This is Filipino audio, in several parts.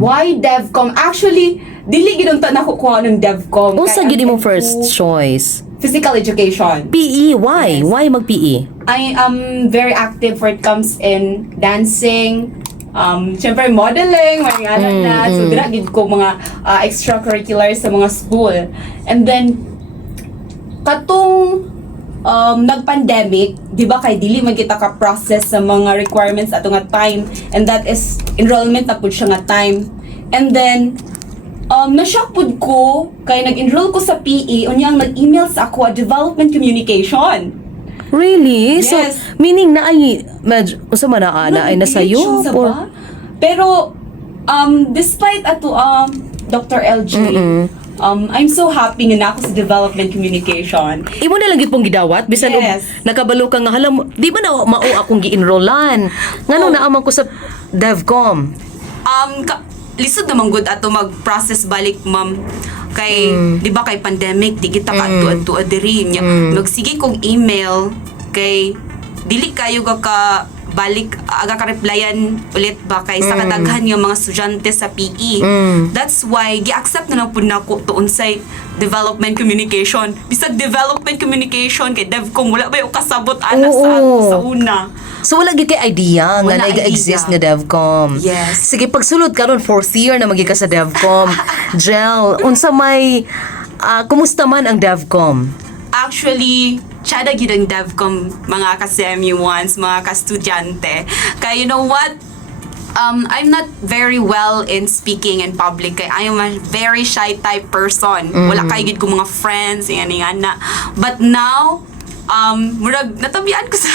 Why DevCom? Actually, dili gid unta nakukuha ng DevCom. Unsa gid imong first choice? Physical education. PE, why? Yes. Why mag-PE? I am very active when it comes in dancing, syempre modeling, mga anak na. So, dira gid ko mga extracurriculars sa mga school. And then, katong nag-pandemic, di ba kay dili man kita ka-process sa mga requirements ato nga time, and that is enrollment na pud siya nga time. And then na-shock pud ko kay nag-enroll ko sa PE unyang nag-email sa ako development communication. Really? Yes. So, meaning na ay unsa man na ay nasayo Sa or ba? Pero despite ato Dr. LG, I'm so happy nga na ako sa development communication. imo na lang gid pong gidawat bisan Yes. nakabalo ka nga halam di ba na mao akong gi-enrollan. Ngano naaman ko sa DevCom? Lisod naman good ato mag-process balik, ma'am. Kay, di ba kay pandemic, di kita ka-atu-atu diri niya. Magsige kong email kay dili kayo ka balik aga ka-replyan ulit ba kay sa kadaghan yung mga estudyante sa PE. That's why gi-accept na pud nako tuon sa development communication. Bisag development communication kay DevCom wala ba yung kasabot ana sa ato sa una. So wala gid kay idea nga Wala nag-exist idea. nga DevCom. Yes. Sige pagsulod karon fourth year na magi ka sa DevCom. Jel, unsa may kumusta man ang DevCom? Actually, tsada gid ang DevCom mga ka-CMU ones, mga ka-estudyante. Kaya you know what? I'm not very well in speaking in public. Kaya I am a very shy type person. Wala kayo gid ko mga friends, yan na. But now, murag na-tabian ko sa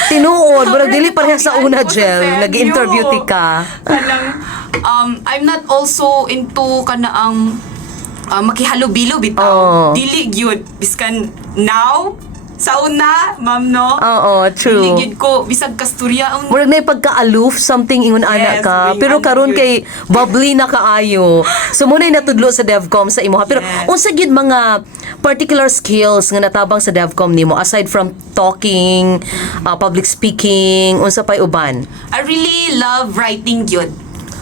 Tinuod, murag dili pareha sa una, Ko sa Jel. CMU. Nag-interview ti ka. I'm not also into kanaang makihalubilo bitaw. Oh. Dili gyud biskan now sa una, ma'am, no? Oo, true. Dili gyud ko bisag kasturya Murag na pagka-aloof, something ingon ana Yes, ka. being Pero karon ano kay bubbly na kaayo. So muna natudlo sa DevCom sa imuha. Pero Yes. unsa gid mga particular skills nga natabang sa DevCom nimo aside from talking, public speaking, unsa pay uban? I really love writing gyud.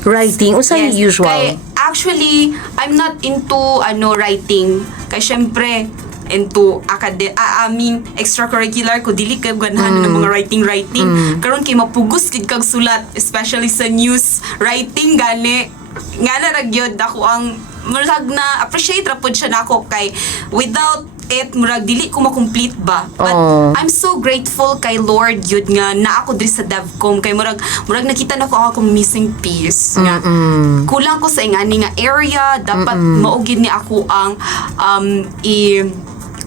Writing, unsa Yes, usual? Kay, actually, I'm not into writing. Kay syempre, into extracurricular ko dili kay ganahan ng mga writing karon kay mapugos gid kag sulat, especially sa news writing gani nga na ra gyud ako ang murag na appreciate ra pud siya nako kay without it murag dili ko ma-complete ba, but I'm so grateful kay Lord yun nga na ako diri sa DevCom kay murag nakita na ko akong missing piece nga kulang ko sa ingani nga area dapat maugid ni ako ang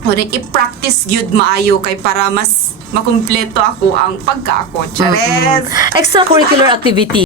i-practice gyud maayo kay para mas makumpleto ako ang pagka-ako. Chares! Extracurricular activity.